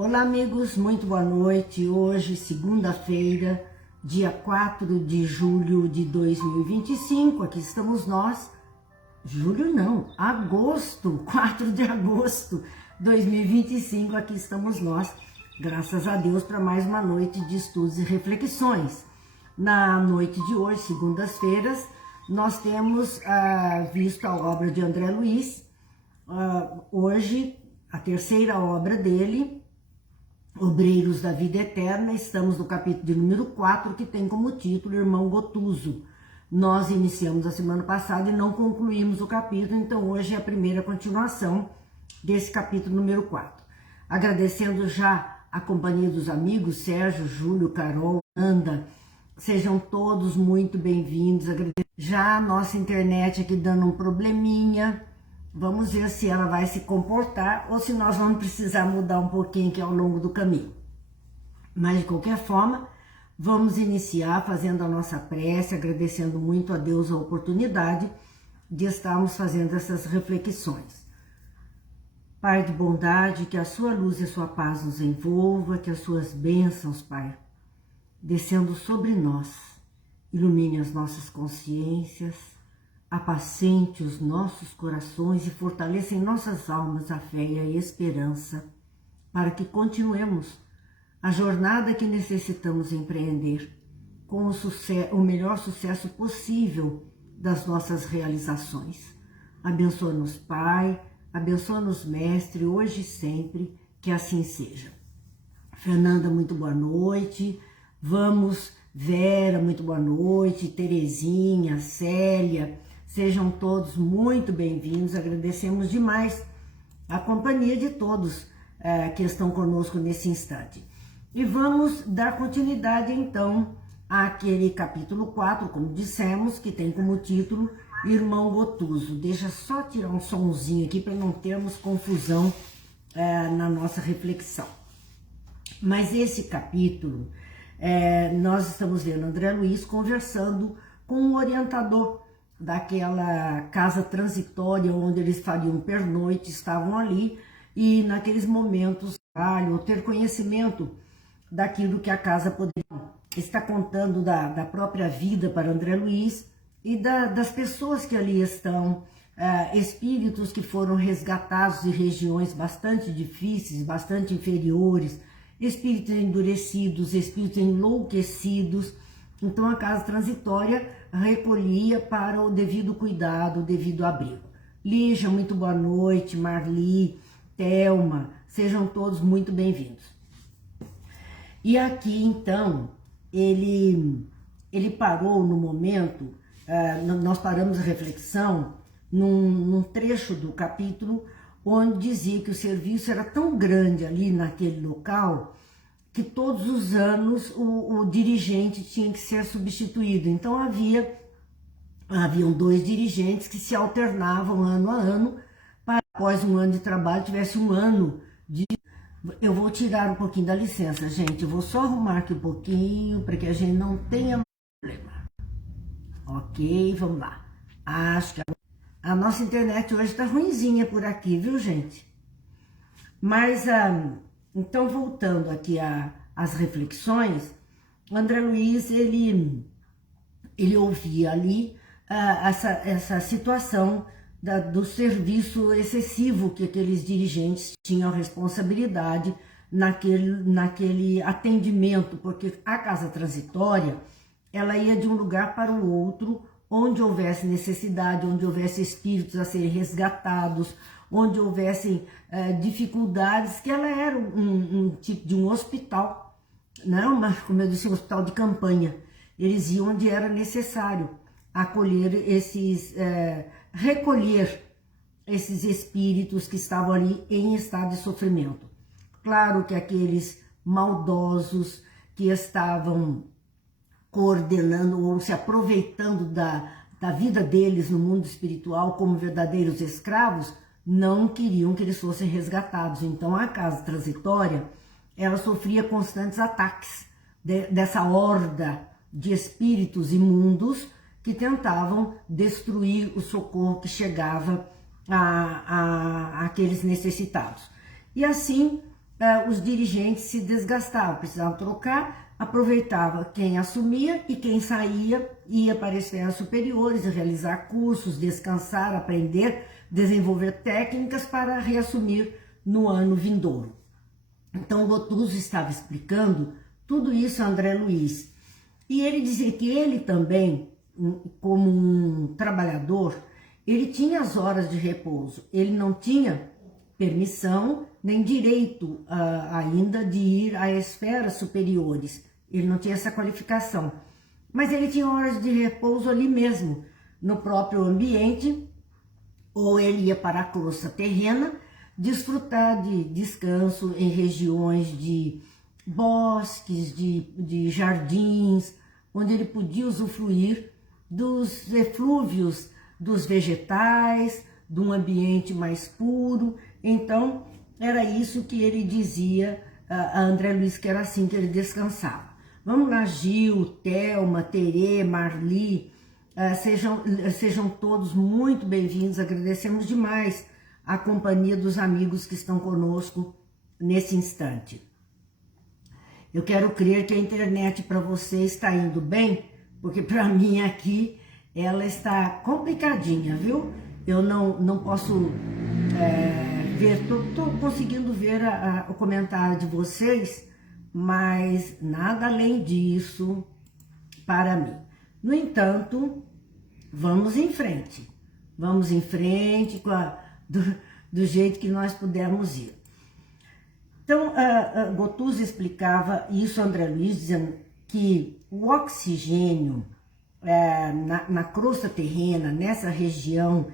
Olá amigos, muito boa noite. Hoje, segunda-feira, dia 4 de julho de 2025, aqui estamos nós. Julho não, agosto, 4 de agosto de 2025, aqui estamos nós, graças a Deus, para mais uma noite de estudos e reflexões. Na noite de hoje, segundas-feiras, nós temos visto a obra de André Luiz, hoje a terceira obra dele, Obreiros da Vida Eterna. Estamos no capítulo de número 4, que tem como título Irmão Gotuso. Nós iniciamos a semana passada e não concluímos o capítulo, então hoje é a primeira continuação desse capítulo número 4. Agradecendo já a companhia dos amigos, Sérgio, Júlio, Carol, Anda, sejam todos muito bem-vindos. Já a nossa internet aqui dando um probleminha, vamos ver se ela vai se comportar ou se nós vamos precisar mudar um pouquinho aqui ao longo do caminho. Mas de qualquer forma, vamos iniciar fazendo a nossa prece, agradecendo muito a Deus a oportunidade de estarmos fazendo essas reflexões. Pai de bondade, que a sua luz e a sua paz nos envolva, que as suas bênçãos, Pai, descendo sobre nós, ilumine as nossas consciências, apacente os nossos corações e fortaleça em nossas almas a fé e a esperança, para que continuemos a jornada que necessitamos empreender com o melhor sucesso possível das nossas realizações. Abençoa-nos, Pai, abençoa-nos, Mestre, hoje e sempre, que assim seja. Fernanda, muito boa noite. Vamos, Vera, muito boa noite. Terezinha, Célia, sejam todos muito bem-vindos. Agradecemos demais a companhia de todos que estão conosco nesse instante. E vamos dar continuidade, então, àquele capítulo 4, como dissemos, que tem como título Irmão Gotuso. Deixa só tirar um sonzinho aqui para não termos confusão na nossa reflexão. Mas esse capítulo, nós estamos vendo André Luiz conversando com um orientador daquela casa transitória onde eles fariam pernoite, estavam ali, e naqueles momentos, ou ter conhecimento daquilo que a casa poderia. Está contando da própria vida para André Luiz e das pessoas que ali estão, espíritos que foram resgatados de regiões bastante difíceis, bastante inferiores, espíritos endurecidos, espíritos enlouquecidos. Então a casa transitória recolhia para o devido cuidado, o devido abrigo. Lígia, muito boa noite. Marli, Thelma, sejam todos muito bem-vindos. E aqui então ele parou no momento, nós paramos a reflexão num trecho do capítulo onde dizia que o serviço era tão grande ali naquele local que todos os anos o dirigente tinha que ser substituído. Então haviam 2 dirigentes que se alternavam ano a ano, para após um ano de trabalho tivesse um ano de... Eu vou tirar um pouquinho da licença, gente. Eu vou só arrumar aqui um pouquinho para que a gente não tenha problema. Ok, vamos lá. Acho que a nossa internet hoje tá ruinzinha por aqui, viu, gente? Mas, então, voltando aqui às reflexões, André Luiz, ele ouvia ali essa situação do serviço excessivo que aqueles dirigentes tinham responsabilidade naquele atendimento, porque a casa transitória, ela ia de um lugar para o outro, onde houvesse necessidade, onde houvesse espíritos a serem resgatados, onde houvessem dificuldades, que ela era um tipo de um hospital, não, mas como eu disse, um hospital de campanha. Eles iam onde era necessário acolher recolher esses espíritos que estavam ali em estado de sofrimento. Claro que aqueles maldosos que estavam coordenando ou se aproveitando da vida deles no mundo espiritual como verdadeiros escravos, não queriam que eles fossem resgatados. Então a casa transitória, ela sofria constantes ataques dessa horda de espíritos imundos que tentavam destruir o socorro que chegava àqueles necessitados. E assim os dirigentes se desgastavam, precisavam trocar, aproveitava quem assumia e quem saía, ia para esferas superiores, realizar cursos, descansar, aprender, desenvolver técnicas para reassumir no ano vindouro. Então, Gotuso estava explicando tudo isso a André Luiz. E ele dizia que ele também, como um trabalhador, ele tinha as horas de repouso, ele não tinha permissão nem direito ainda de ir a esferas superiores, ele não tinha essa qualificação, mas ele tinha horas de repouso ali mesmo, no próprio ambiente, ou ele ia para a crosta terrena, desfrutar de descanso em regiões de bosques, de jardins, onde ele podia usufruir dos eflúvios dos vegetais, de um ambiente mais puro. Então, era isso que ele dizia a André Luiz, que era assim que ele descansava. Vamos lá, Gil, Thelma, Terê, Marli, sejam todos muito bem-vindos, agradecemos demais a companhia dos amigos que estão conosco nesse instante. Eu quero crer que a internet para você está indo bem, porque para mim aqui ela está complicadinha, viu? Eu não posso ver, estou conseguindo ver o comentário de vocês, mas nada além disso para mim. No entanto, vamos em frente do jeito que nós pudermos ir. Então, Gotuso explicava isso, André Luiz, dizendo que o oxigênio na crosta terrena, nessa região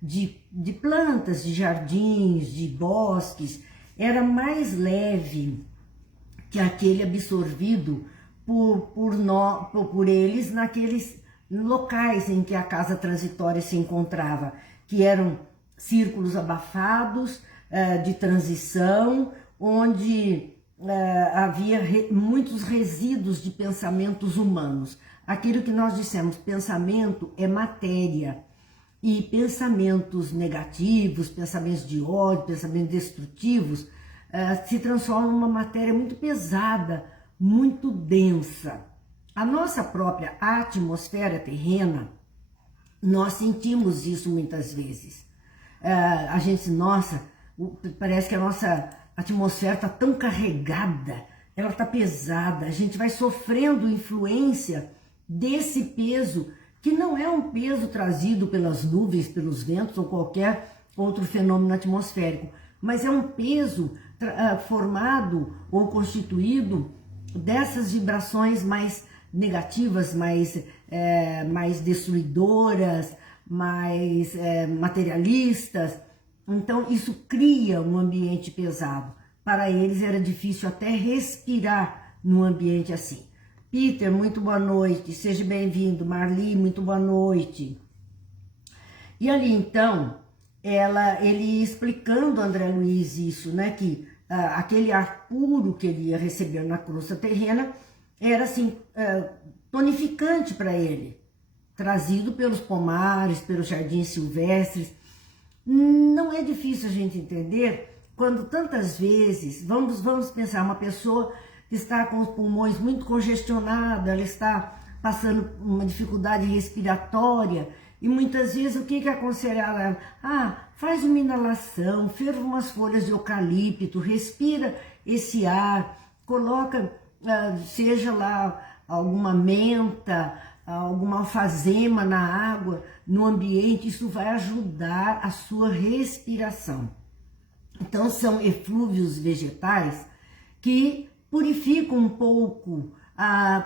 de plantas, de jardins, de bosques, era mais leve que aquele absorvido por eles naqueles locais em que a casa transitória se encontrava, que eram círculos abafados de transição, onde havia muitos resíduos de pensamentos humanos. Aquilo que nós dissemos, pensamento é matéria, e pensamentos negativos, pensamentos de ódio, pensamentos destrutivos, se transformam numa matéria muito pesada, muito densa. A nossa própria atmosfera terrena, nós sentimos isso muitas vezes. A gente, nossa, parece que a nossa atmosfera está tão carregada, ela está pesada, a gente vai sofrendo influência desse peso, que não é um peso trazido pelas nuvens, pelos ventos ou qualquer outro fenômeno atmosférico, mas é um peso formado ou constituído dessas vibrações mais negativas, mais destruidoras, mais materialistas. Então isso cria um ambiente pesado. Para eles era difícil até respirar num ambiente assim. Peter, muito boa noite, seja bem-vindo. Marli, muito boa noite. E ali então, ele explicando, André Luiz, isso, né, que aquele ar puro que ele ia receber na crosta terrena era assim, tonificante para ele, trazido pelos pomares, pelos jardins silvestres. Não é difícil a gente entender quando tantas vezes, vamos pensar, uma pessoa que está com os pulmões muito congestionados, ela está passando uma dificuldade respiratória, e muitas vezes o que aconselha ela? Faz uma inalação, ferva umas folhas de eucalipto, respira esse ar, coloca, seja lá alguma menta, alguma alfazema na água, no ambiente, isso vai ajudar a sua respiração. Então são eflúvios vegetais que purificam um pouco,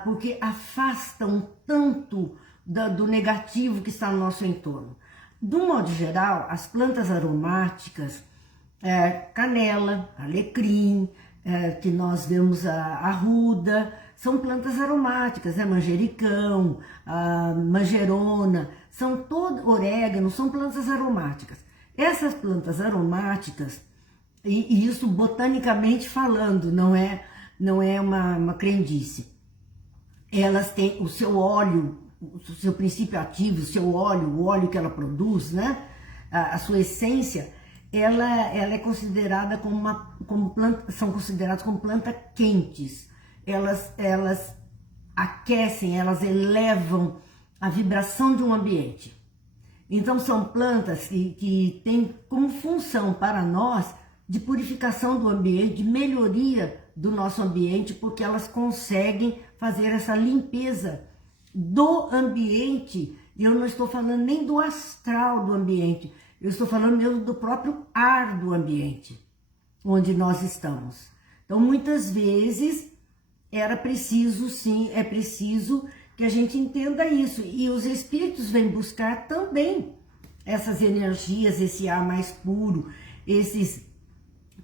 porque afastam tanto do negativo que está no nosso entorno. Do modo geral, as plantas aromáticas, canela, alecrim, que nós vemos a arruda, são plantas aromáticas, né? Manjericão, manjerona, orégano, são plantas aromáticas. Essas plantas aromáticas, e isso botanicamente falando, não é uma crendice, elas têm o seu óleo, o seu princípio ativo, o seu óleo, o óleo que ela produz, né? A sua essência ela é considerada como planta, são consideradas como plantas quentes. Elas aquecem, elas elevam a vibração de um ambiente. Então são plantas que têm como função para nós de purificação do ambiente, de melhoria do nosso ambiente, porque elas conseguem fazer essa limpeza do ambiente. E eu não estou falando nem do astral do ambiente, eu estou falando mesmo do próprio ar do ambiente onde nós estamos. Então muitas vezes era preciso, sim, é preciso que a gente entenda isso. E os espíritos vêm buscar também essas energias, esse ar mais puro, esses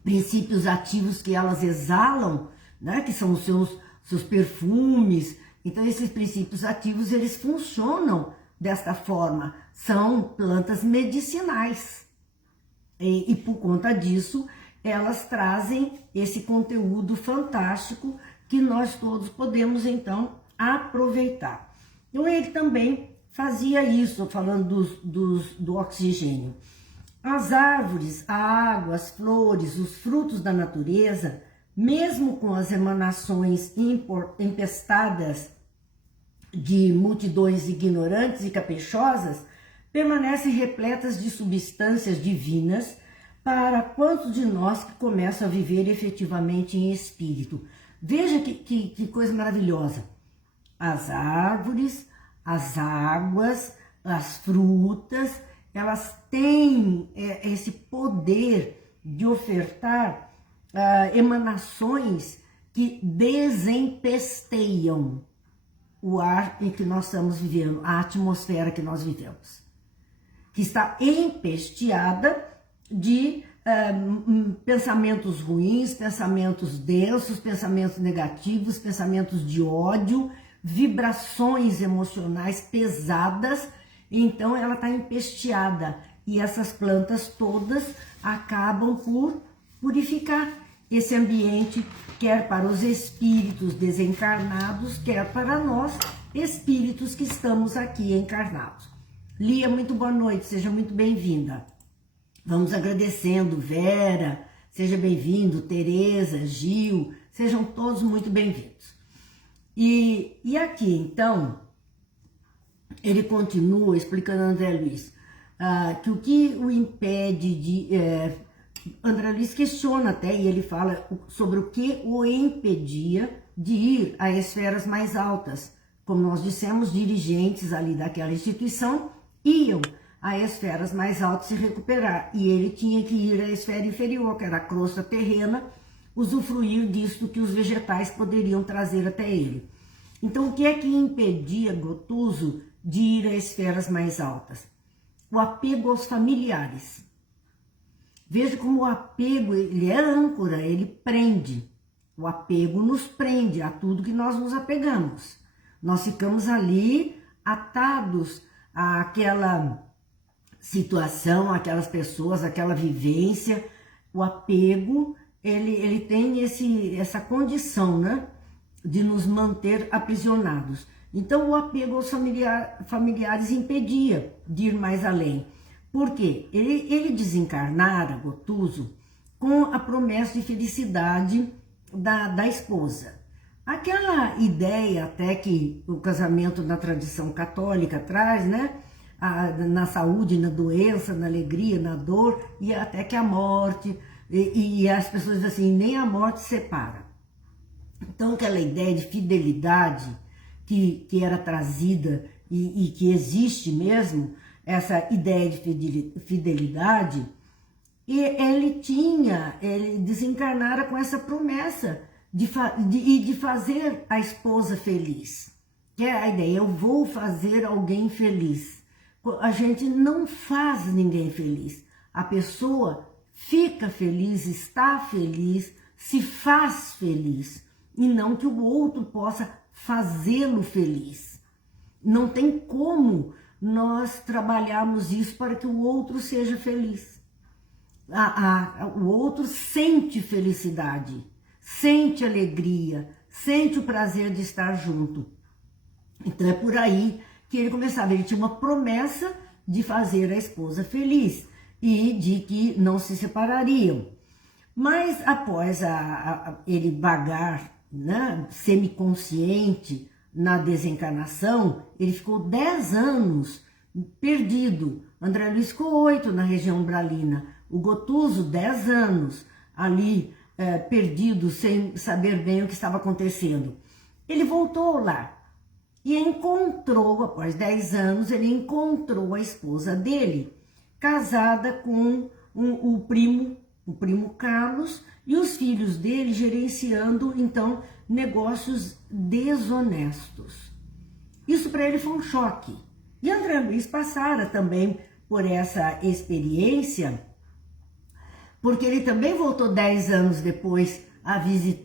princípios ativos que elas exalam, né, que são os seus perfumes. Então esses princípios ativos, eles funcionam desta forma, são plantas medicinais. E por conta disso, elas trazem esse conteúdo fantástico que nós todos podemos então aproveitar. Então ele também fazia isso, falando do oxigênio. As árvores, a água, as flores, os frutos da natureza, mesmo com as emanações empestadas de multidões ignorantes e caprichosas, permanecem repletas de substâncias divinas para quantos de nós que começam a viver efetivamente em espírito. Veja que coisa maravilhosa. As árvores, as águas, as frutas, elas têm esse poder de ofertar emanações que desempesteiam o ar em que nós estamos vivendo, a atmosfera que nós vivemos, que está empesteada de pensamentos ruins, pensamentos densos, pensamentos negativos, pensamentos de ódio, vibrações emocionais pesadas. Então ela está empesteada e essas plantas todas acabam por purificar esse ambiente, quer para os espíritos desencarnados, quer para nós, espíritos que estamos aqui encarnados. Lia, muito boa noite, seja muito bem-vinda. Vamos agradecendo, Vera, seja bem-vindo, Tereza, Gil, sejam todos muito bem-vindos. E aqui, então, ele continua explicando, André Luiz, que o que o impede de... André Luiz questiona até, e ele fala sobre o que o impedia de ir a esferas mais altas. Como nós dissemos, dirigentes ali daquela instituição iam a esferas mais altas se recuperar. E ele tinha que ir à esfera inferior, que era a crosta terrena, usufruir disso que os vegetais poderiam trazer até ele. Então, o que é que impedia Gotuso de ir a esferas mais altas? O apego aos familiares. Veja como o apego, ele é âncora, ele prende. O apego nos prende a tudo que nós nos apegamos. Nós ficamos ali atados àquela situação, aquelas pessoas, aquela vivência. O apego, ele tem essa condição, né, de nos manter aprisionados. Então o apego aos familiares impedia de ir mais além. Por quê? Ele desencarnara, Gotuso, com a promessa de felicidade da esposa. Aquela ideia até que o casamento na tradição católica traz, né? Na saúde, na doença, na alegria, na dor, e até que a morte, e as pessoas dizem assim, nem a morte separa. Então aquela ideia de fidelidade que era trazida e que existe mesmo, essa ideia de fidelidade, e ele desencarnara com essa promessa de fazer a esposa feliz. Que é a ideia, eu vou fazer alguém feliz. A gente não faz ninguém feliz. A pessoa fica feliz, está feliz, se faz feliz. E não que o outro possa fazê-lo feliz. Não tem como nós trabalharmos isso para que o outro seja feliz. O outro sente felicidade, sente alegria, sente o prazer de estar junto. Então é por aí que ele começava, ele tinha uma promessa de fazer a esposa feliz. e de que não se separariam. Mas após ele vagar, né, semiconsciente na desencarnação, ele ficou 10 anos perdido. André Luiz ficou 8 na região umbralina, o Gotuso 10 anos ali perdido, sem saber bem o que estava acontecendo. Ele voltou lá e encontrou, após 10 anos, ele encontrou a esposa dele, casada com o primo Carlos, e os filhos dele gerenciando, então, negócios desonestos. Isso para ele foi um choque. E André Luiz passara também por essa experiência, porque ele também voltou 10 anos depois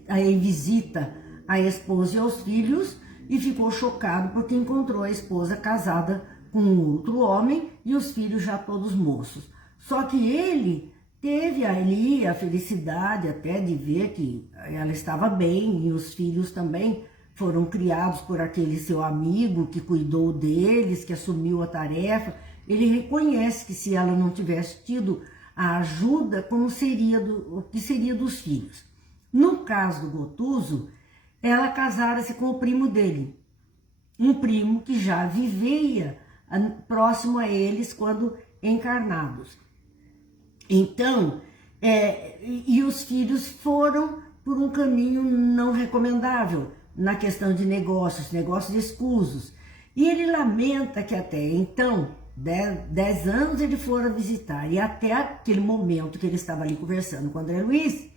em visita à esposa e aos filhos, e ficou chocado porque encontrou a esposa casada com outro homem e os filhos já todos moços. Só que ele teve ali a felicidade até de ver que ela estava bem, e os filhos também foram criados por aquele seu amigo que cuidou deles, que assumiu a tarefa. Ele reconhece que se ela não tivesse tido a ajuda, o que seria dos filhos. No caso do Gotuso, ela casara-se com o primo dele, um primo que já vivia próximo a eles quando encarnados. Então, e os filhos foram por um caminho não recomendável na questão de negócios escusos. E ele lamenta que até então, 10 anos ele fora visitar, e até aquele momento que ele estava ali conversando com André Luiz,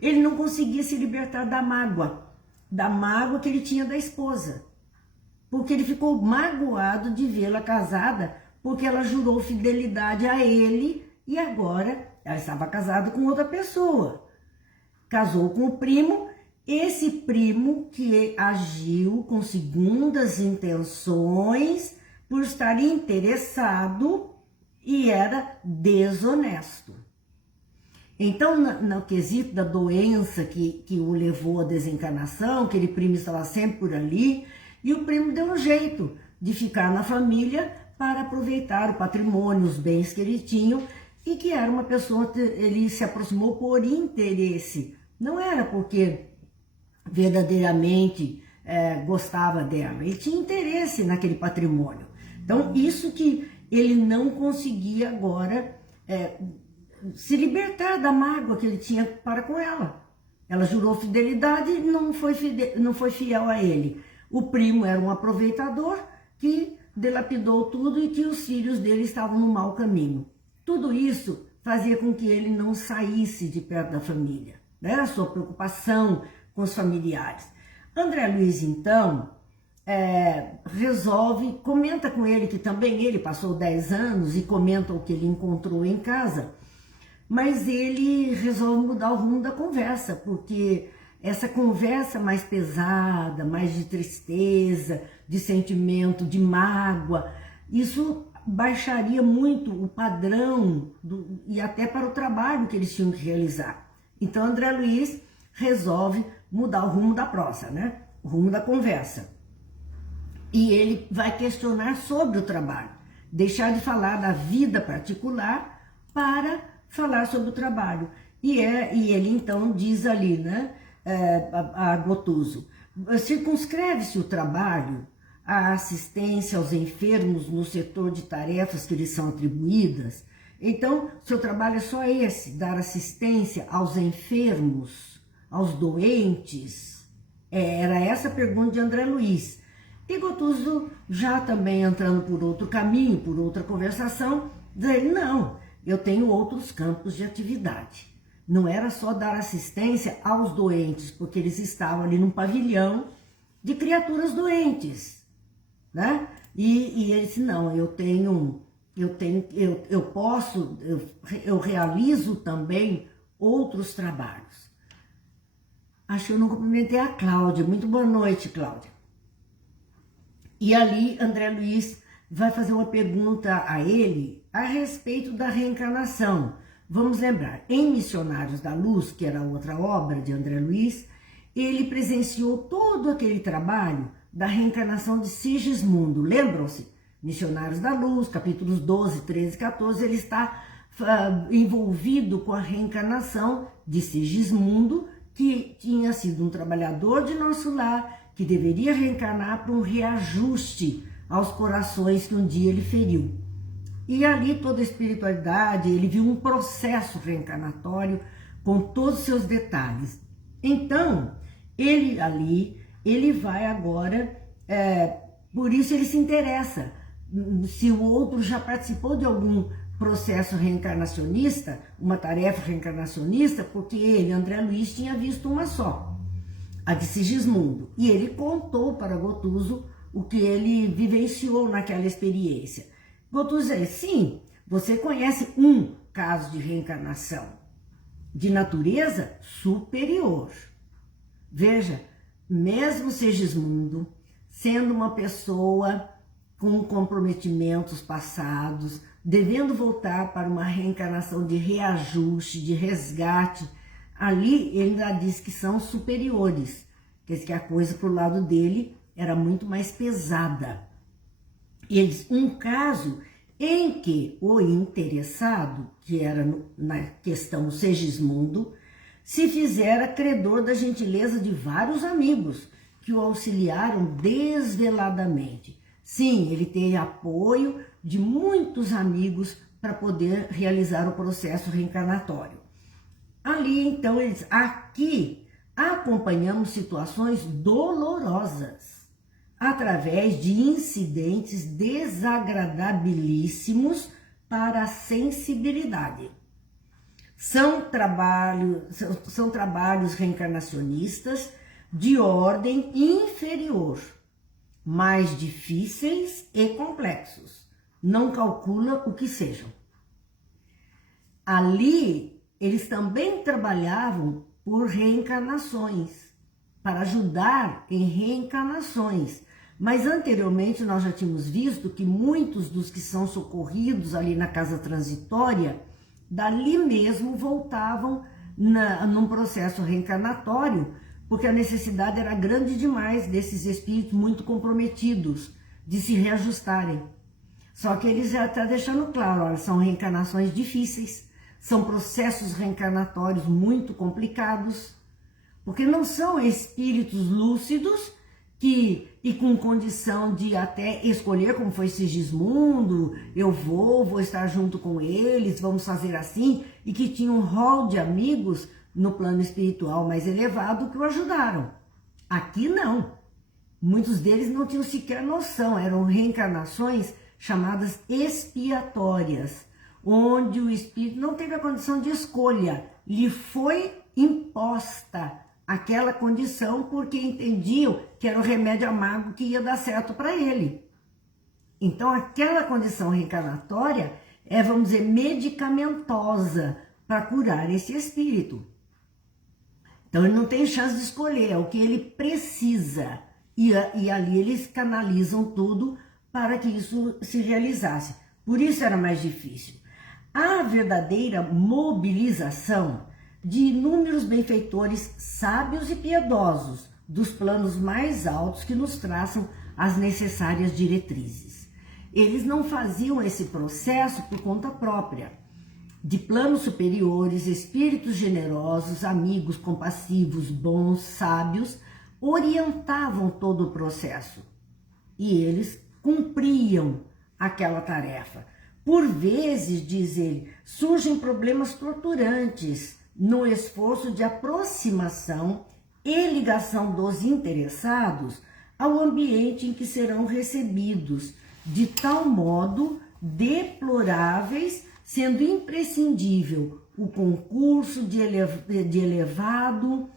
ele não conseguia se libertar da mágoa que ele tinha da esposa. Porque ele ficou magoado de vê-la casada, porque ela jurou fidelidade a ele, e agora ela estava casada com outra pessoa. Casou com o primo, esse primo que agiu com segundas intenções por estar interessado e era desonesto. Então, no quesito da doença que o levou à desencarnação, aquele primo estava sempre por ali, e o primo deu um jeito de ficar na família para aproveitar o patrimônio, os bens que ele tinha, e que era uma pessoa, ele se aproximou por interesse, não era porque verdadeiramente gostava dela, ele tinha interesse naquele patrimônio. Então, isso que ele não conseguia agora se libertar da mágoa que ele tinha para com ela. Ela jurou fidelidade e não foi fiel a ele. O primo era um aproveitador que dilapidou tudo e que os filhos dele estavam no mau caminho. Tudo isso fazia com que ele não saísse de perto da família, né? A sua preocupação com os familiares. André Luiz, então, resolve, comenta com ele que também ele passou 10 anos e comenta o que ele encontrou em casa, mas ele resolve mudar o rumo da conversa, porque essa conversa mais pesada, mais de tristeza, de sentimento, de mágoa, isso baixaria muito o padrão e até para o trabalho que eles tinham que realizar. Então André Luiz resolve mudar o rumo da prosa, né? O rumo da conversa. E ele vai questionar sobre o trabalho, deixar de falar da vida particular para falar sobre o trabalho. E ele então diz ali, né, a Gotuso, circunscreve-se o trabalho à assistência aos enfermos no setor de tarefas que lhes são atribuídas. Então, seu trabalho é só esse, dar assistência aos enfermos, aos doentes? Era essa a pergunta de André Luiz. E Gotuso, já também entrando por outro caminho, por outra conversação, diz ele, não, eu tenho outros campos de atividade. Não era só dar assistência aos doentes, porque eles estavam ali num pavilhão de criaturas doentes, né? E ele disse, não, eu realizo também outros trabalhos. Acho que eu não cumprimentei a Cláudia. Muito boa noite, Cláudia. E ali André Luiz vai fazer uma pergunta a ele a respeito da reencarnação. Vamos lembrar, em Missionários da Luz, que era outra obra de André Luiz, ele presenciou todo aquele trabalho da reencarnação de Sigismundo. Lembram-se? Missionários da Luz, capítulos 12, 13 e 14, ele está envolvido com a reencarnação de Sigismundo, que tinha sido um trabalhador de nosso lar, que deveria reencarnar para um reajuste aos corações que um dia ele feriu. E ali toda a espiritualidade, ele viu um processo reencarnatório com todos os seus detalhes. Então, ele vai agora, por isso ele se interessa. Se o outro já participou de algum processo reencarnacionista, uma tarefa reencarnacionista, porque ele, André Luiz, tinha visto uma só, a de Sigismundo. E ele contou para Gotuso o que ele vivenciou naquela experiência. Gotuso disse, sim, você conhece um caso de reencarnação de natureza superior. Veja, mesmo Sigismundo, sendo uma pessoa com comprometimentos passados, devendo voltar para uma reencarnação de reajuste, de resgate, ali ele ainda diz que são superiores, quer dizer que a coisa pro lado dele era muito mais pesada. Ele diz, um caso em que o interessado, que era na questão Sigismundo, se fizera credor da gentileza de vários amigos que o auxiliaram desveladamente. Sim, ele teve apoio de muitos amigos para poder realizar o processo reencarnatório. Ali, então, eles aqui acompanhamos situações dolorosas através de incidentes desagradabilíssimos para a sensibilidade. São trabalhos reencarnacionistas de ordem inferior, mais difíceis e complexos. Não calcula o que sejam. Ali, eles também trabalhavam por reencarnações, para ajudar em reencarnações. Mas anteriormente nós já tínhamos visto que muitos dos que são socorridos ali na casa transitória, dali mesmo voltavam num processo reencarnatório, porque a necessidade era grande demais desses espíritos muito comprometidos de se reajustarem. Só que eles já estão deixando claro, olha, são reencarnações difíceis, são processos reencarnatórios muito complicados, porque não são espíritos lúcidos e com condição de até escolher, como foi Sigismundo, eu vou estar junto com eles, vamos fazer assim, e que tinham um rol de amigos no plano espiritual mais elevado que o ajudaram. Aqui não. Muitos deles não tinham sequer noção, eram reencarnações chamadas expiatórias, onde o espírito não teve a condição de escolha, lhe foi imposta aquela condição porque entendiam que era o remédio amargo que ia dar certo para ele. Então aquela condição reencarnatória é, vamos dizer, medicamentosa para curar esse espírito. Então ele não tem chance de escolher, é o que ele precisa. E ali eles canalizam tudo para que isso se realizasse. Por isso era mais difícil. A verdadeira mobilização de inúmeros benfeitores sábios e piedosos dos planos mais altos que nos traçam as necessárias diretrizes. Eles não faziam esse processo por conta própria. De planos superiores, espíritos generosos, amigos compassivos, bons, sábios, orientavam todo o processo. E eles cumpriam aquela tarefa. Por vezes, diz ele, surgem problemas torturantes no esforço de aproximação e ligação dos interessados ao ambiente em que serão recebidos, de tal modo deploráveis, sendo imprescindível o concurso de elevado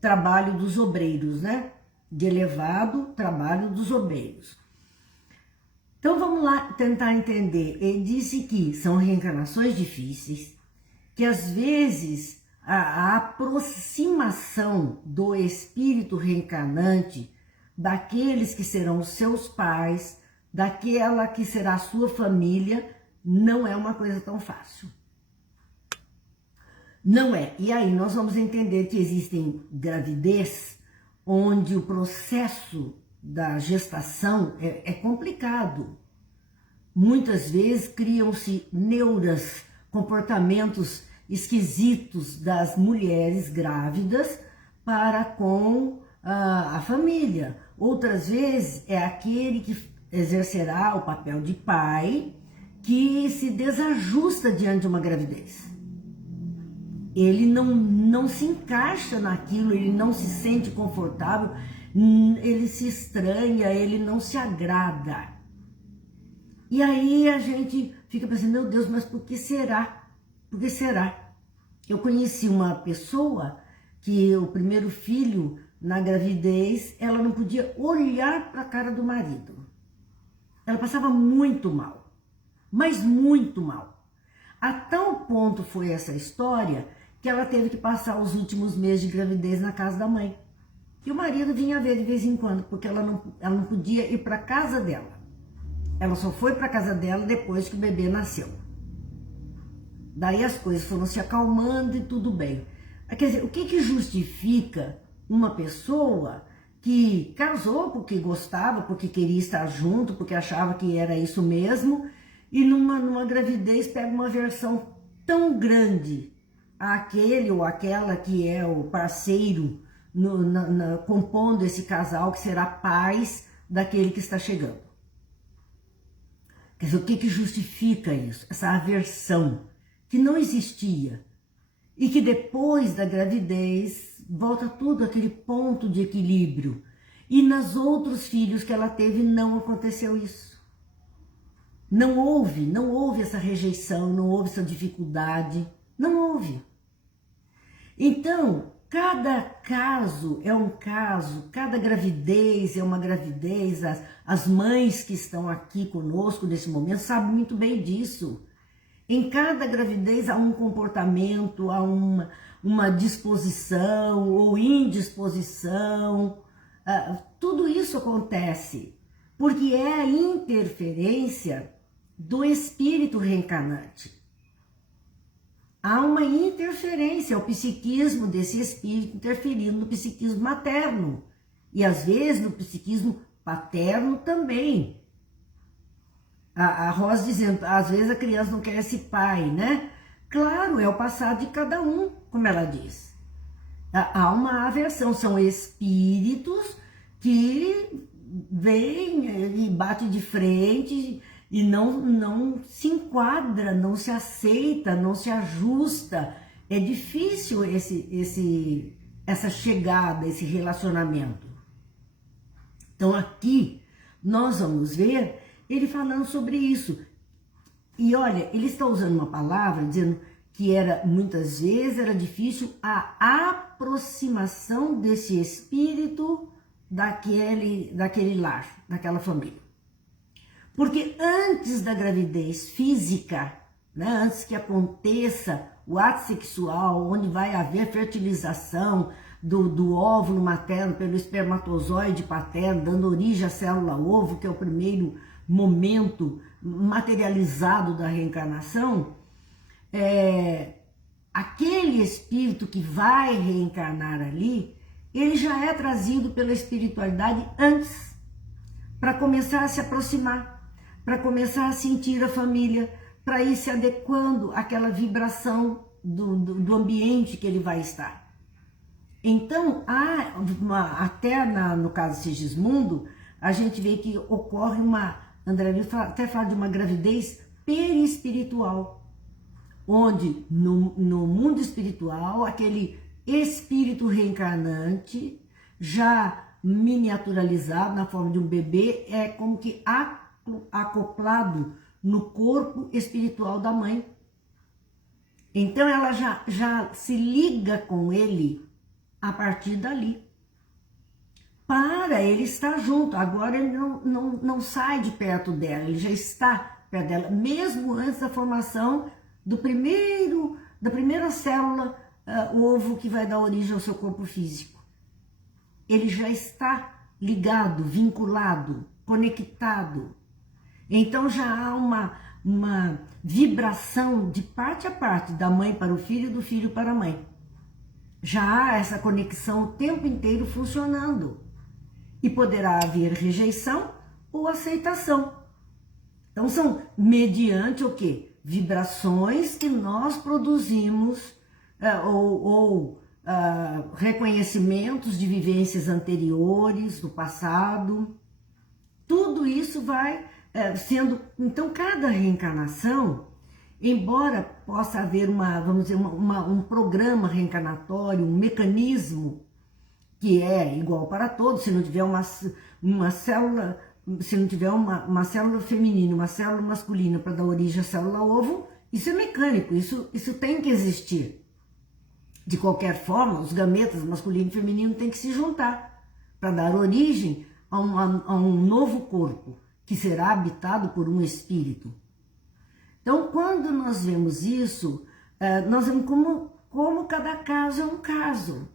trabalho dos obreiros, né? De elevado trabalho dos obreiros. Então vamos lá tentar entender. Ele disse que são reencarnações difíceis, que às vezes a aproximação do espírito reencarnante daqueles que serão os seus pais, daquela que será a sua família, não é uma coisa tão fácil. Não é. E aí nós vamos entender que existem gravidez onde o processo da gestação é complicado. muitas vezes criam-se neuras, comportamentos esquisitos das mulheres grávidas para com a família. Outras vezes é aquele que exercerá o papel de pai que se desajusta diante de uma gravidez. Ele não se encaixa naquilo, ele não se sente confortável, ele se estranha, ele não se agrada. E aí a gente fica pensando, meu Deus, mas por que será? Por que será? Eu conheci uma pessoa que o primeiro filho, na gravidez, ela não podia olhar para a cara do marido. Ela passava muito mal, mas muito mal. A tal ponto foi essa história que ela teve que passar os últimos meses de gravidez na casa da mãe. E o marido vinha ver de vez em quando, porque ela não podia ir para a casa dela. Ela só foi para a casa dela depois que o bebê nasceu. Daí as coisas foram se acalmando e tudo bem. Quer dizer, o que justifica uma pessoa que casou porque gostava, porque queria estar junto, porque achava que era isso mesmo, e numa gravidez pega uma aversão tão grande àquele ou aquela que é o parceiro compondo esse casal, que será pais daquele que está chegando. Quer dizer, o que justifica isso? Essa aversão que não existia e que depois da gravidez volta tudo aquele ponto de equilíbrio. E nos outros filhos que ela teve não aconteceu isso. Não houve essa rejeição, não houve essa dificuldade, não houve. Então, cada caso é um caso, cada gravidez é uma gravidez. As mães que estão aqui conosco nesse momento sabem muito bem disso. Em cada gravidez há um comportamento, há uma disposição ou indisposição. Tudo isso acontece porque é a interferência do espírito reencarnante. Há uma interferência, é o psiquismo desse espírito interferindo no psiquismo materno e às vezes no psiquismo paterno também. A Rosa dizendo, às vezes a criança não quer esse pai, né? Claro, é o passado de cada um, como ela diz. Há uma aversão, são espíritos que vêm e batem de frente e não se enquadra, não se aceita, não se ajusta. É difícil essa chegada, esse relacionamento. Então aqui nós vamos ver ele falando sobre isso. E olha, ele está usando uma palavra dizendo que muitas vezes era difícil a aproximação desse espírito daquele lar, daquela família. Porque antes da gravidez física, né, antes que aconteça o ato sexual, onde vai haver fertilização do óvulo materno pelo espermatozoide paterno, dando origem à célula ovo, que é o primeiro momento materializado da reencarnação, aquele espírito que vai reencarnar ali, ele já é trazido pela espiritualidade antes, para começar a se aproximar, para começar a sentir a família, para ir se adequando àquela vibração do ambiente que ele vai estar. Então, até no caso de Sigismundo, a gente vê que ocorre André Luiz até fala de uma gravidez perispiritual, onde no mundo espiritual, aquele espírito reencarnante, já miniaturalizado na forma de um bebê, é como que acoplado no corpo espiritual da mãe. Então ela já se liga com ele a partir dali, para ele estar junto. Agora ele não sai de perto dela, ele já está perto dela, mesmo antes da formação da primeira célula, ovo que vai dar origem ao seu corpo físico. Ele já está ligado, vinculado, conectado. Então já há uma vibração de parte a parte, da mãe para o filho e do filho para a mãe. Já há essa conexão o tempo inteiro funcionando. E poderá haver rejeição ou aceitação. Então são mediante o quê? Vibrações que nós produzimos reconhecimentos de vivências anteriores, do passado. Tudo isso vai sendo... Então cada reencarnação, embora possa haver vamos dizer, um programa reencarnatório, um mecanismo que é igual para todos, se não tiver uma célula, se não tiver uma célula feminina, uma célula masculina para dar origem à célula ovo, isso é mecânico, isso tem que existir. De qualquer forma, os gametas masculino e feminino têm que se juntar para dar origem a um novo corpo, que será habitado por um espírito. Então, quando nós vemos isso, nós vemos como cada caso é um caso.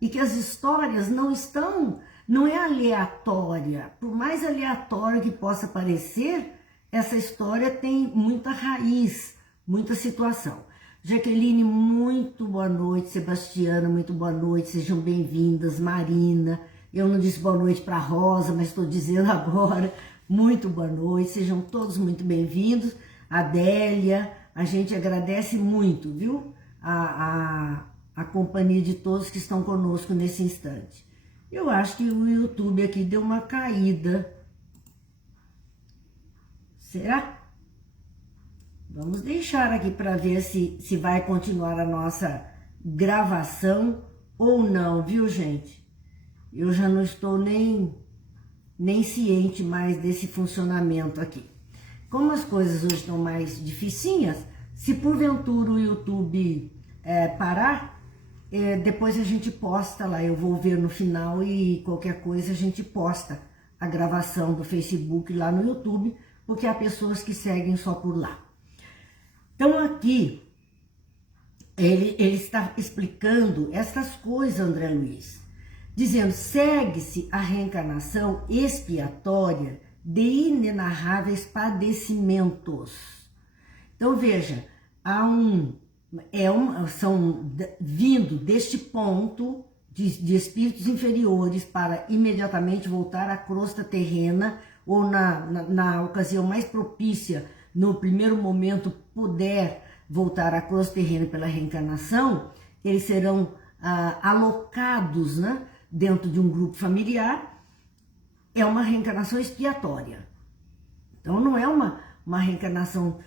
E que as histórias não é aleatória. Por mais aleatória que possa parecer, essa história tem muita raiz, muita situação. Jaqueline, muito boa noite. Sebastiana, muito boa noite. Sejam bem-vindas. Marina, eu não disse boa noite para Rosa, mas estou dizendo agora. Muito boa noite. Sejam todos muito bem-vindos. Adélia, a gente agradece muito, viu? A companhia de todos que estão conosco nesse instante. Eu acho que o YouTube aqui deu uma caída. Será? Vamos deixar aqui para ver se vai continuar a nossa gravação ou não, viu, gente? Eu já não estou nem ciente mais desse funcionamento aqui. Como as coisas hoje estão mais dificinhas, se porventura o YouTube parar, depois a gente posta lá, eu vou ver no final e qualquer coisa a gente posta a gravação do Facebook lá no YouTube, porque há pessoas que seguem só por lá. Então aqui, ele está explicando essas coisas, André Luiz, dizendo, segue-se a reencarnação expiatória de inenarráveis padecimentos. Então veja, são vindo deste ponto de espíritos inferiores para imediatamente voltar à crosta terrena, ou na ocasião mais propícia, no primeiro momento puder voltar à crosta terrena pela reencarnação, eles serão alocados, né, dentro de um grupo familiar. É uma reencarnação expiatória. Então não é uma reencarnação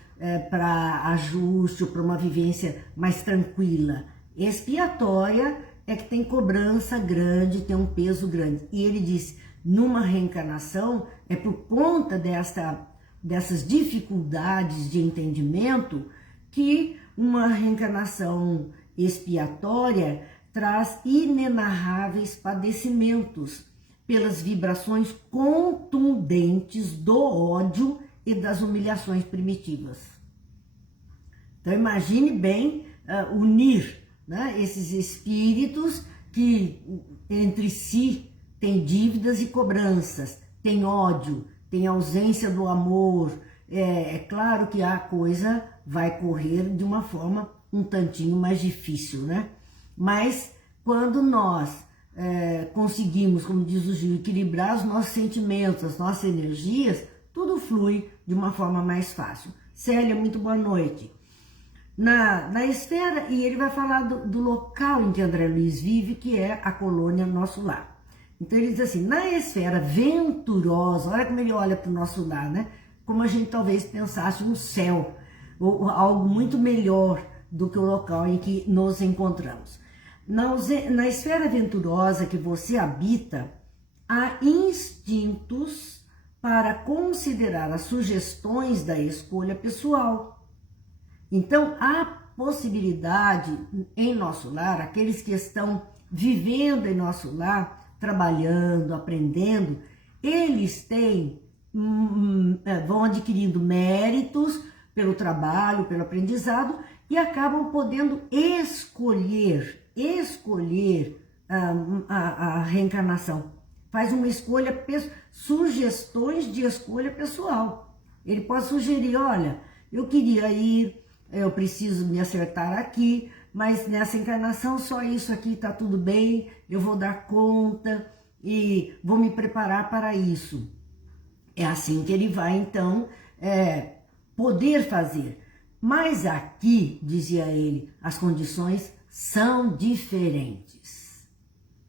para ajuste ou para uma vivência mais tranquila. Expiatória é que tem cobrança grande, tem um peso grande. E ele diz, numa reencarnação, é por conta dessas dificuldades de entendimento que uma reencarnação expiatória traz inenarráveis padecimentos pelas vibrações contundentes do ódio e das humilhações primitivas. Então imagine bem unir, né, esses espíritos que entre si têm dívidas e cobranças, têm ódio, têm ausência do amor. É claro que a coisa vai correr de uma forma um tantinho mais difícil, né? Mas quando nós conseguimos, como diz o Gil, equilibrar os nossos sentimentos, as nossas energias, tudo flui de uma forma mais fácil. Célia, muito boa noite. Na esfera, e ele vai falar do local em que André Luiz vive, que é a colônia Nosso Lar. Então ele diz assim, na esfera venturosa, olha como ele olha para o nosso lar, né? Como a gente talvez pensasse um céu, ou algo muito melhor do que o local em que nos encontramos. Na esfera venturosa que você habita, há instintos para considerar as sugestões da escolha pessoal. Então, há possibilidade em nosso lar, aqueles que estão vivendo em nosso lar, trabalhando, aprendendo, eles vão adquirindo méritos pelo trabalho, pelo aprendizado e acabam podendo escolher a reencarnação. Faz uma escolha, sugestões de escolha pessoal. Ele pode sugerir, olha, eu queria ir, eu preciso me acertar aqui, mas nessa encarnação só isso aqui tá tudo bem, eu vou dar conta e vou me preparar para isso. É assim que ele vai, então, poder fazer. Mas aqui, dizia ele, as condições são diferentes.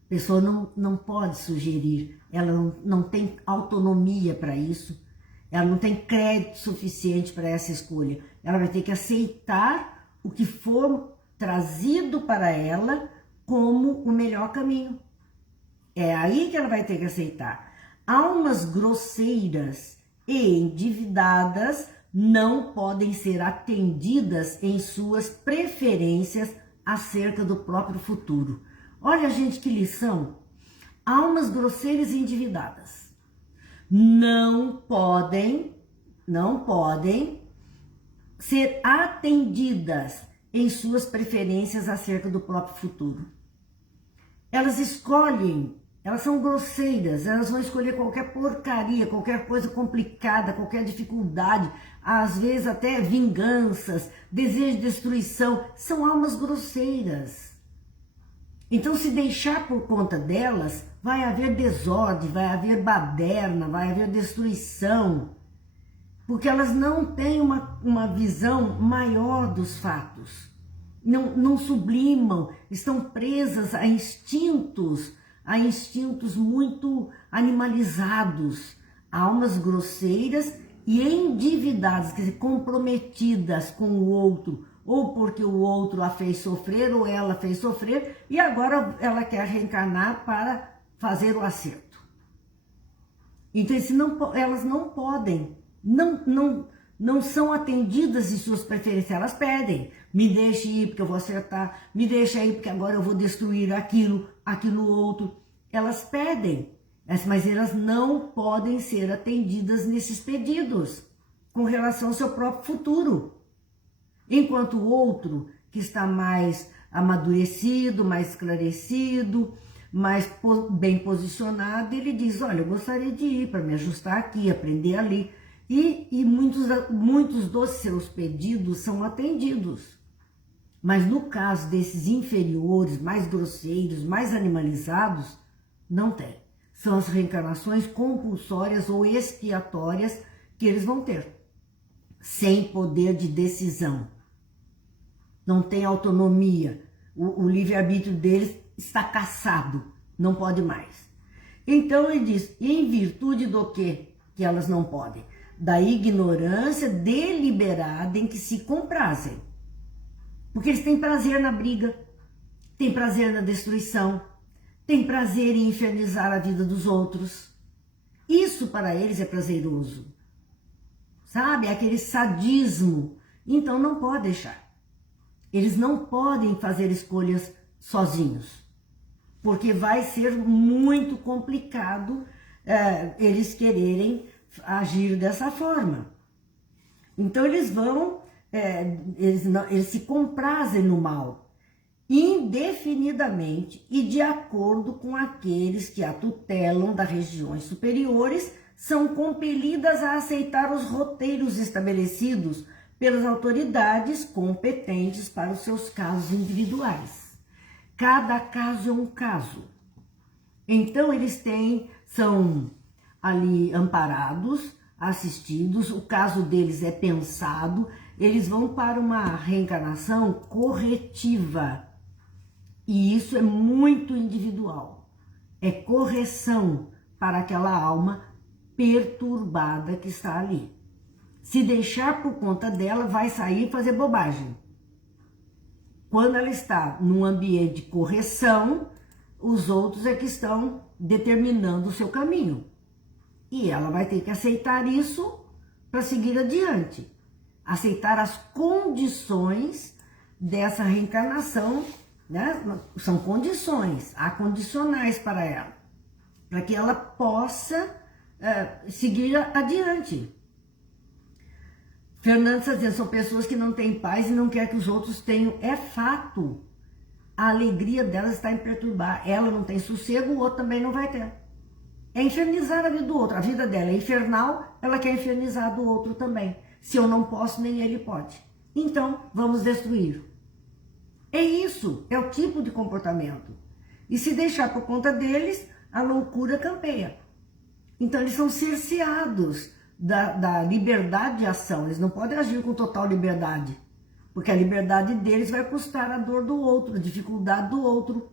A pessoa não pode sugerir, ela não tem autonomia para isso, ela não tem crédito suficiente para essa escolha. Ela vai ter que aceitar o que for trazido para ela como o melhor caminho. É aí que ela vai ter que aceitar. Almas grosseiras e endividadas não podem ser atendidas em suas preferências acerca do próprio futuro. Olha, gente, que lição. Almas grosseiras e endividadas não podem ser atendidas em suas preferências acerca do próprio futuro. Elas escolhem, elas são grosseiras, elas vão escolher qualquer porcaria, qualquer coisa complicada, qualquer dificuldade, às vezes até vinganças, desejo de destruição, são almas grosseiras. Então, se deixar por conta delas, vai haver desordem, vai haver baderna, vai haver destruição, porque elas não têm uma visão maior dos fatos, não sublimam, estão presas a instintos muito animalizados, almas grosseiras e endividadas, quer dizer, comprometidas com o outro, ou porque o outro a fez sofrer, ou ela fez sofrer, e agora ela quer reencarnar para fazer o acerto. Então, elas não podem, não são atendidas em suas preferências, elas pedem, me deixe ir porque eu vou acertar, me deixe aí porque agora eu vou destruir aquilo outro. Elas pedem, mas elas não podem ser atendidas nesses pedidos com relação ao seu próprio futuro. Enquanto o outro, que está mais amadurecido, mais esclarecido, mais bem posicionado, ele diz, olha, eu gostaria de ir para me ajustar aqui, aprender ali. E muitos dos seus pedidos são atendidos. Mas no caso desses inferiores, mais grosseiros, mais animalizados, não tem. São as reencarnações compulsórias ou expiatórias que eles vão ter, sem poder de decisão. Não tem autonomia. O livre-arbítrio deles está cassado, não pode mais. Então ele diz, em virtude do quê que elas não podem? Da ignorância deliberada em que se comprazem. Porque eles têm prazer na briga, têm prazer na destruição, têm prazer em infernizar a vida dos outros. Isso para eles é prazeroso. Sabe? É aquele sadismo. Então não pode deixar. Eles não podem fazer escolhas sozinhos. Porque vai ser muito complicado eles quererem agir dessa forma. Então eles vão, eles se comprazem no mal, indefinidamente e de acordo com aqueles que a tutelam das regiões superiores, são compelidas a aceitar os roteiros estabelecidos pelas autoridades competentes para os seus casos individuais. Cada caso é um caso. Então eles são ali amparados, assistidos, o caso deles é pensado, eles vão para uma reencarnação corretiva. E isso é muito individual. É correção para aquela alma perturbada que está ali. Se deixar por conta dela, vai sair e fazer bobagem. Quando ela está num ambiente de correção, os outros é que estão determinando o seu caminho. E ela vai ter que aceitar isso para seguir adiante. Aceitar as condições dessa reencarnação, né? São condições, há condicionais para ela, para que ela possa seguir adiante. Fernando está dizendo, são pessoas que não têm paz e não querem que os outros tenham. É fato. A alegria delas está em perturbar. Ela não tem sossego, o outro também não vai ter. É infernizar a vida do outro. A vida dela é infernal, ela quer infernizar do outro também. Se eu não posso, nem ele pode. Então, vamos destruir. É isso, é o tipo de comportamento. E se deixar por conta deles, a loucura campeia. Então, eles são cerceados da liberdade de ação. Eles não podem agir com total liberdade, porque a liberdade deles vai custar a dor do outro, a dificuldade do outro,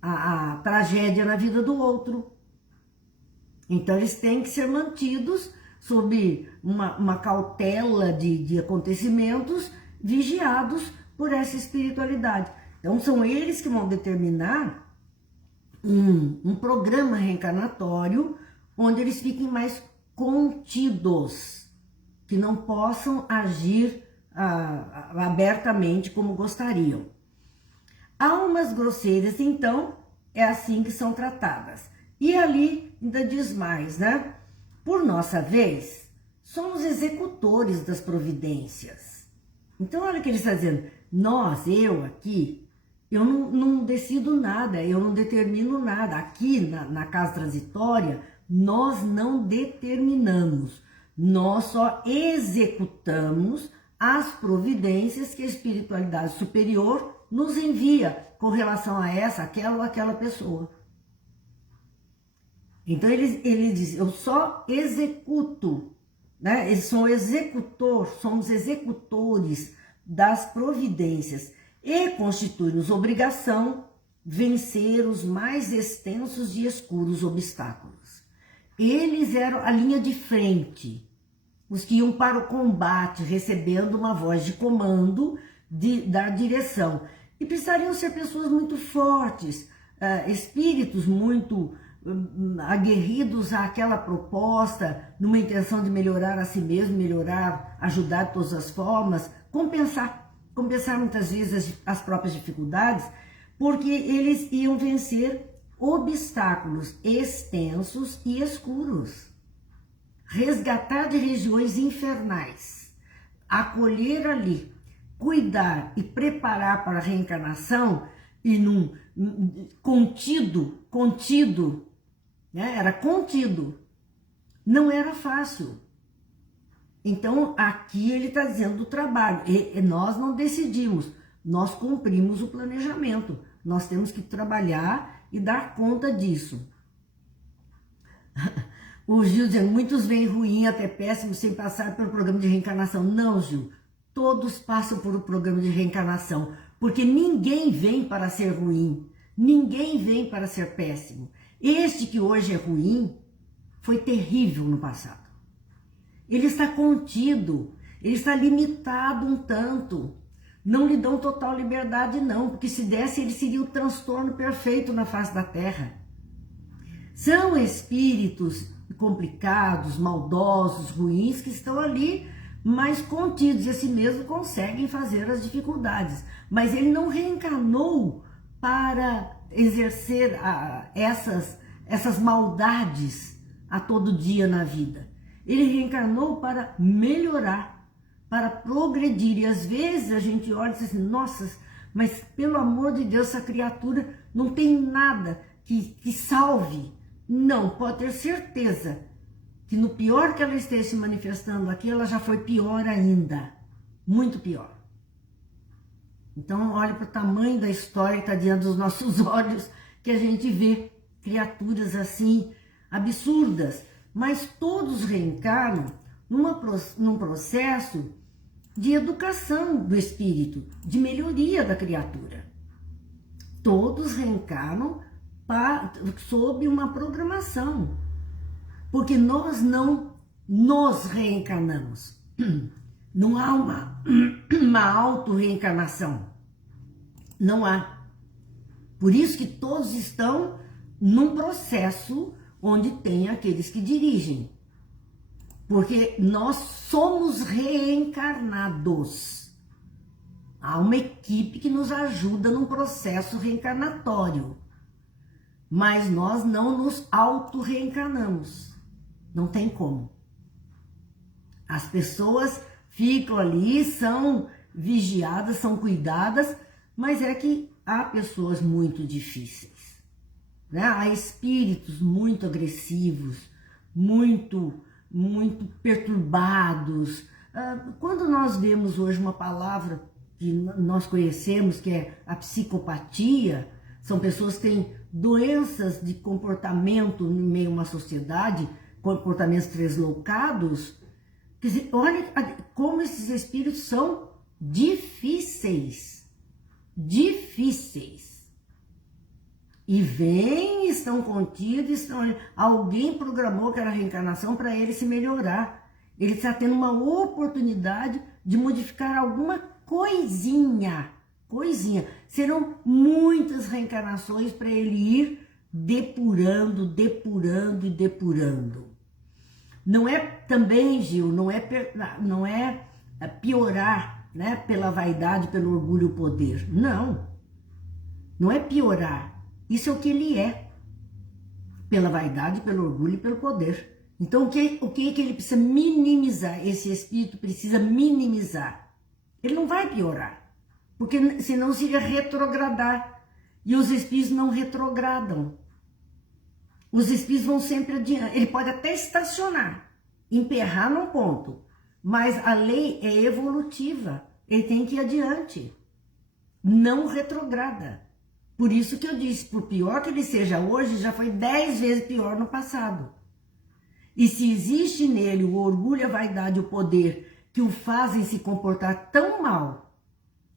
a tragédia na vida do outro. Então eles têm que ser mantidos sob uma cautela de acontecimentos, vigiados por essa espiritualidade. Então são eles que vão determinar um programa reencarnatório onde eles fiquem mais contidos, que não possam agir abertamente como gostariam. Almas grosseiras, então, é assim que são tratadas. E ali ainda diz mais, né? Por nossa vez, somos executores das providências. Então, olha o que ele está dizendo. Eu aqui, eu não decido nada, eu não determino nada. Aqui na casa transitória, nós não determinamos. Nós só executamos as providências que a espiritualidade superior nos envia com relação a essa, aquela ou aquela pessoa. Então ele diz, eu só executo, né? Eles são somos executores das providências e constitui-nos obrigação vencer os mais extensos e escuros obstáculos. Eles eram a linha de frente, os que iam para o combate, recebendo uma voz de comando da direção. E precisariam ser pessoas muito fortes, espíritos muito aguerridos àquela proposta, numa intenção de melhorar a si mesmo, ajudar de todas as formas, compensar muitas vezes as próprias dificuldades, porque eles iam vencer obstáculos extensos e escuros, resgatar de regiões infernais, acolher ali, cuidar e preparar para a reencarnação e num contido, né? Era contido, não era fácil. Então aqui ele está dizendo do trabalho, e nós não decidimos, nós cumprimos o planejamento, nós temos que trabalhar e dar conta disso. O Gil dizendo, muitos veem ruim até péssimo sem passar pelo programa de reencarnação. Não, Gil, todos passam por um programa de reencarnação, porque ninguém vem para ser ruim, ninguém vem para ser péssimo. Este que hoje é ruim foi terrível no passado. Ele está contido, ele está limitado um tanto. Não lhe dão total liberdade não, porque se desse ele seria o transtorno perfeito na face da Terra. São espíritos complicados, maldosos, ruins, que estão ali mais contidos e assim mesmo conseguem fazer as dificuldades. Mas ele não reencarnou para exercer essas maldades a todo dia na vida. Ele reencarnou para melhorar, para progredir. E às vezes a gente olha e diz assim, nossa, mas pelo amor de Deus, essa criatura não tem nada que salve. Não, pode ter certeza que no pior que ela esteja se manifestando aqui, ela já foi pior ainda, muito pior. Então olha para o tamanho da história que está diante dos nossos olhos, que a gente vê criaturas assim, absurdas, mas todos reencarnam num processo de educação do espírito, de melhoria da criatura. Todos reencarnam sob uma programação, porque nós não nos reencarnamos. Não há uma auto-reencarnação. Não há. Por isso que todos estão num processo onde tem aqueles que dirigem. Porque nós somos reencarnados. Há uma equipe que nos ajuda num processo reencarnatório. Mas nós não nos auto-reencarnamos. Não tem como. As pessoas ficam ali, são vigiadas, são cuidadas, mas é que há pessoas muito difíceis, né? Há espíritos muito agressivos, muito perturbados. Quando nós vemos hoje uma palavra que nós conhecemos, que é a psicopatia, são pessoas que têm doenças de comportamento no meio de uma sociedade, comportamentos tresloucados. Quer dizer, olha como esses espíritos são difíceis. Difíceis. E vêm, estão contidos, alguém programou aquela reencarnação para ele se melhorar. Ele está tendo uma oportunidade de modificar alguma coisinha. Serão muitas reencarnações para ele ir depurando. Não é também, Gil, não é piorar, né, pela vaidade, pelo orgulho, o poder. Não é piorar. Isso é o que ele é. Pela vaidade, pelo orgulho e pelo poder. Então, o que ele precisa minimizar? Esse espírito precisa minimizar. Ele não vai piorar. Porque senão seria retrogradar. E os espíritos não retrogradam. Os espíritos vão sempre adiante. Ele pode até estacionar, emperrar num ponto. Mas a lei é evolutiva. Ele tem que ir adiante. Não retrograda. Por isso que eu disse, por pior que ele seja hoje, já foi 10 vezes pior no passado. E se existe nele o orgulho, a vaidade, o poder, que o fazem se comportar tão mal,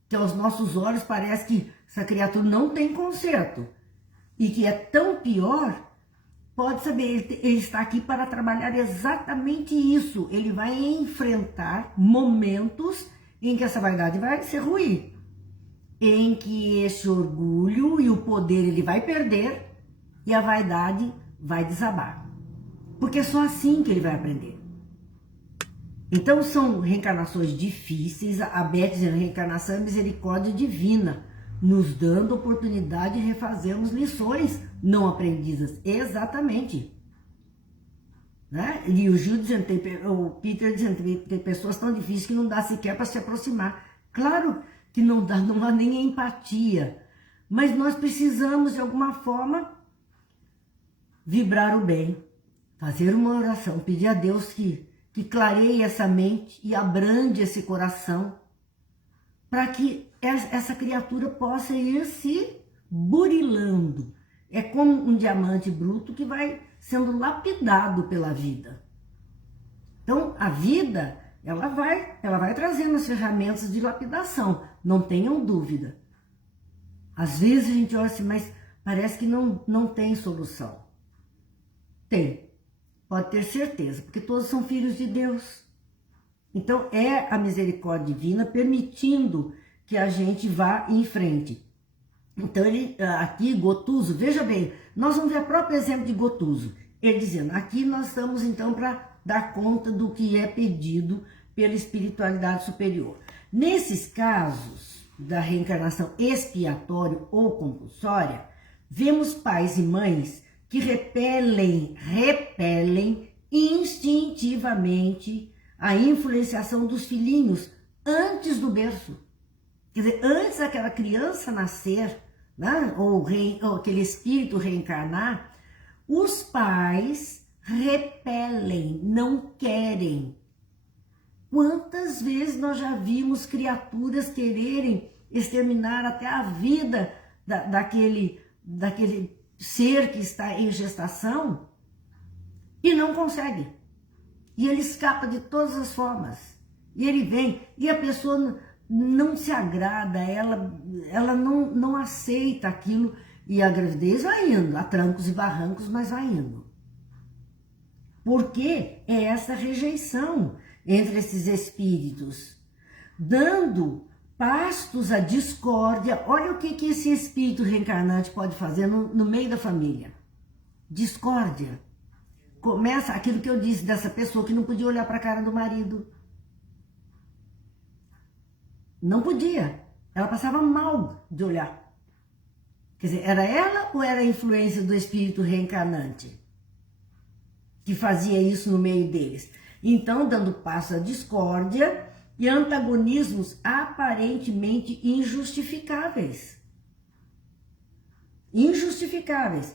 que aos nossos olhos parece que essa criatura não tem conserto, e que é tão pior, pode saber, ele está aqui para trabalhar exatamente isso. Ele vai enfrentar momentos em que essa vaidade vai se ruir, em que esse orgulho e o poder ele vai perder e a vaidade vai desabar. Porque é só assim que ele vai aprender. Então são reencarnações difíceis. A Beth diz, reencarnação é misericórdia divina, nos dando oportunidade de refazermos lições não aprendidas. Exatamente. Né? E o Gil dizendo, o Peter dizendo, tem pessoas tão difíceis que não dá sequer para se aproximar. Claro que não há nem empatia. Mas nós precisamos, de alguma forma, vibrar o bem. Fazer uma oração, pedir a Deus que clareie essa mente e abrande esse coração, para que essa criatura possa ir se burilando. É como um diamante bruto que vai sendo lapidado pela vida. Então, a vida, ela vai trazendo as ferramentas de lapidação, não tenham dúvida. Às vezes a gente olha assim, mas parece que não tem solução. Tem. Pode ter certeza, porque todos são filhos de Deus. Então, é a misericórdia divina permitindo que a gente vá em frente. Então, ele aqui, Gotuso, veja bem, nós vamos ver o próprio exemplo de Gotuso. Ele dizendo, aqui nós estamos então para dar conta do que é pedido pela espiritualidade superior. Nesses casos da reencarnação expiatória ou compulsória, vemos pais e mães que repelem instintivamente a influenciação dos filhinhos antes do berço. Quer dizer, antes daquela criança nascer, né, ou aquele espírito reencarnar, os pais repelem, não querem. Quantas vezes nós já vimos criaturas quererem exterminar até a vida daquele ser que está em gestação e não consegue. E ele escapa de todas as formas. E ele vem, e a pessoa não se agrada, ela não aceita aquilo, e a gravidez vai indo, a trancos e barrancos, mas vai indo. Porque é essa rejeição entre esses espíritos, dando pastos à discórdia. Olha o que esse espírito reencarnante pode fazer no meio da família. Discórdia. Começa aquilo que eu disse dessa pessoa que não podia olhar para a cara do marido. Não podia. Ela passava mal de olhar. Quer dizer, era ela ou era a influência do espírito reencarnante que fazia isso no meio deles? Então, dando passo à discórdia e antagonismos aparentemente injustificáveis. Injustificáveis.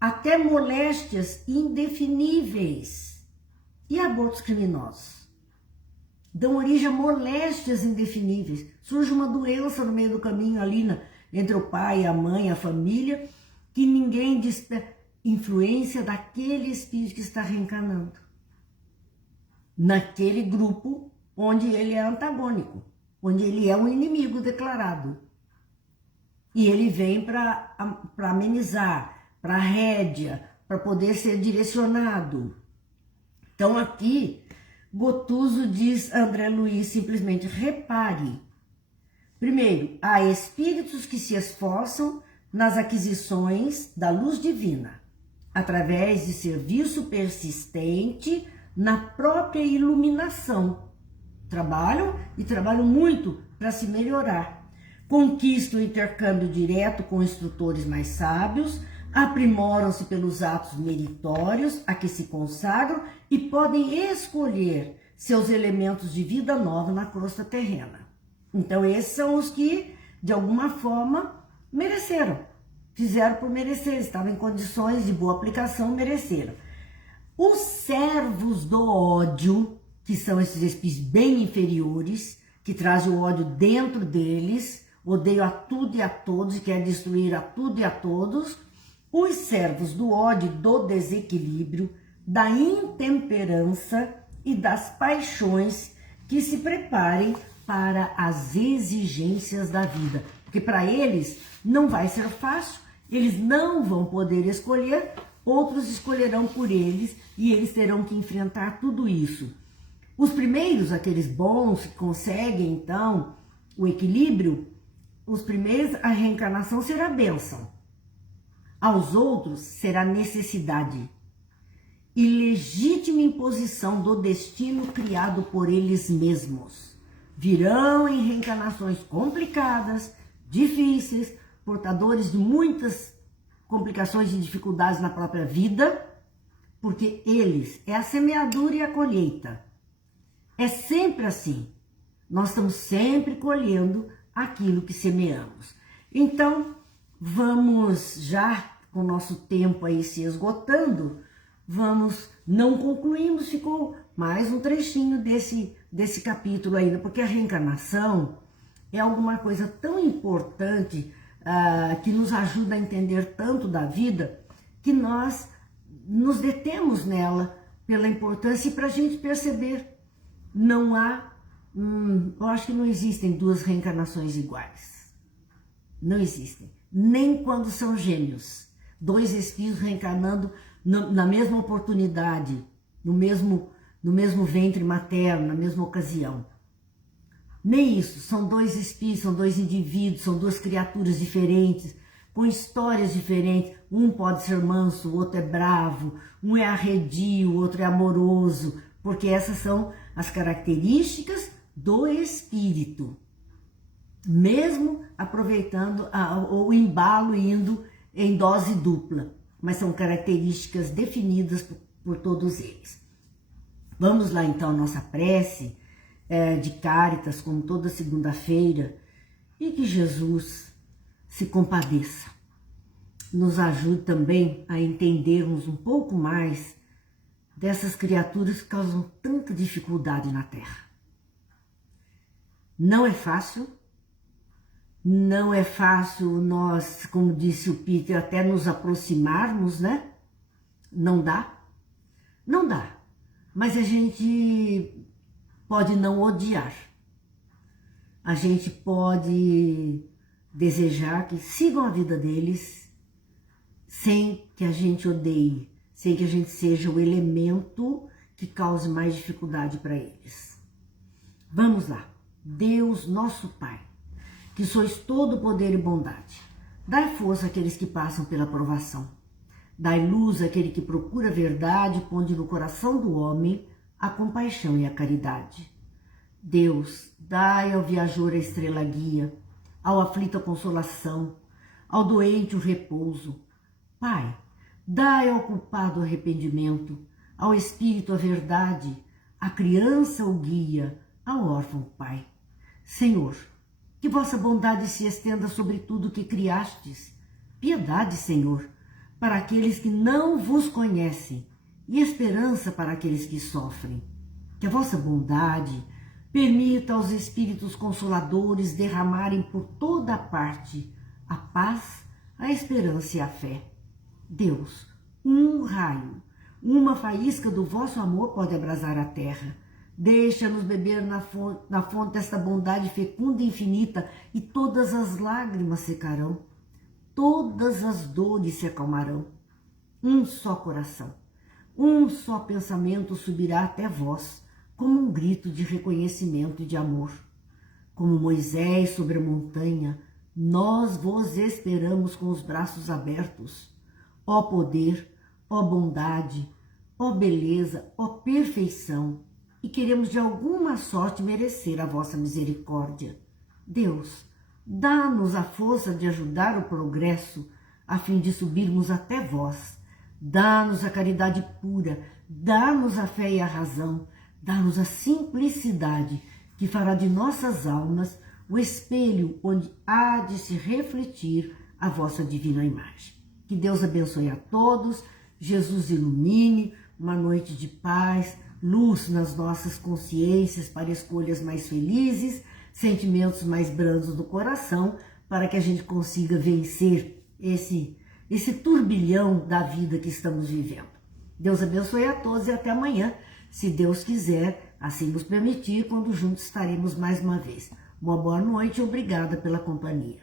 Até moléstias indefiníveis. E abortos criminosos? Dão origem a moléstias indefiníveis. Surge uma doença no meio do caminho ali entre o pai, a mãe, a família, que ninguém diz. influência daquele espírito que está reencarnando naquele grupo onde ele é antagônico, onde ele é um inimigo declarado. E ele vem para amenizar, para rédea, para poder ser direcionado. Então aqui, Gotuso diz a André Luiz simplesmente: repare. Primeiro, há espíritos que se esforçam nas aquisições da luz divina, através de serviço persistente na própria iluminação. Trabalham e trabalham muito para se melhorar. Conquistam o intercâmbio direto com instrutores mais sábios, aprimoram-se pelos atos meritórios a que se consagram e podem escolher seus elementos de vida nova na crosta terrena. Então esses são os que, de alguma forma, mereceram. Fizeram por merecer, estavam em condições de boa aplicação, mereceram. Os servos do ódio, que são esses espíritos bem inferiores, que trazem o ódio dentro deles, odeiam a tudo e a todos e querem destruir a tudo e a todos. Os servos do ódio, do desequilíbrio, da intemperança e das paixões, que se preparem para as exigências da vida. Porque para eles não vai ser fácil, eles não vão poder escolher, outros escolherão por eles e eles terão que enfrentar tudo isso. Os primeiros, aqueles bons que conseguem então o equilíbrio, os primeiros, a reencarnação será bênção. Aos outros será necessidade e legítima imposição do destino criado por eles mesmos. Virão em reencarnações complicadas, difíceis, portadores de muitas complicações e dificuldades na própria vida, porque eles é a semeadura e a colheita. É sempre assim. Nós estamos sempre colhendo aquilo que semeamos. Então, vamos já com o nosso tempo aí se esgotando, não concluímos, ficou mais um trechinho desse capítulo ainda, porque a reencarnação é alguma coisa tão importante, que nos ajuda a entender tanto da vida, que nós nos detemos nela pela importância e para a gente perceber. Não há, eu acho que não existem duas reencarnações iguais. Não existem. Nem quando são gêmeos. Dois espíritos reencarnando na mesma oportunidade, no mesmo ventre materno, na mesma ocasião. Nem isso. São dois espíritos, são dois indivíduos, são duas criaturas diferentes, com histórias diferentes. Um pode ser manso, o outro é bravo, um é arredio, o outro é amoroso, porque essas são as características do espírito, mesmo aproveitando o embalo indo em dose dupla, mas são características definidas por todos eles. Vamos lá então, nossa prece de Cáritas, como toda segunda-feira, e que Jesus se compadeça, nos ajude também a entendermos um pouco mais dessas criaturas que causam tanta dificuldade na Terra. Não é fácil, não é fácil nós, como disse o Peter, até nos aproximarmos, né? Não dá, mas a gente pode não odiar, a gente pode desejar que sigam a vida deles sem que a gente odeie, sem que a gente seja o elemento que cause mais dificuldade para eles. Vamos lá. Deus, nosso Pai, que sois todo poder e bondade, dai força àqueles que passam pela provação. Dai luz àquele que procura a verdade, pondo no coração do homem a compaixão e a caridade. Deus, dai ao viajor a estrela guia, ao aflito a consolação, ao doente o repouso. Pai, dai ao culpado o arrependimento, ao espírito a verdade, à criança o guia, ao órfão o pai. Senhor, que vossa bondade se estenda sobre tudo que criastes. Piedade, Senhor, para aqueles que não vos conhecem e esperança para aqueles que sofrem. Que a vossa bondade permita aos espíritos consoladores derramarem por toda a parte a paz, a esperança e a fé. Deus, Um raio, uma faísca do vosso amor pode abrasar a terra. Deixa-nos beber na fonte desta bondade fecunda e infinita, e todas as lágrimas secarão, todas as dores se acalmarão. Um só coração, um só pensamento subirá até vós, como um grito de reconhecimento e de amor. Como Moisés sobre a montanha, nós vos esperamos com os braços abertos. Ó poder, ó bondade, ó beleza, ó perfeição, e queremos de alguma sorte merecer a vossa misericórdia. Deus, dá-nos a força de ajudar o progresso, a fim de subirmos até vós. Dá-nos a caridade pura, dá-nos a fé e a razão, dá-nos a simplicidade, que fará de nossas almas o espelho onde há de se refletir a vossa divina imagem. Que Deus abençoe a todos, Jesus ilumine, uma noite de paz, luz nas nossas consciências para escolhas mais felizes, sentimentos mais brandos do coração, para que a gente consiga vencer esse turbilhão da vida que estamos vivendo. Deus abençoe a todos e até amanhã, se Deus quiser, assim nos permitir, quando juntos estaremos mais uma vez. Uma boa noite e obrigada pela companhia.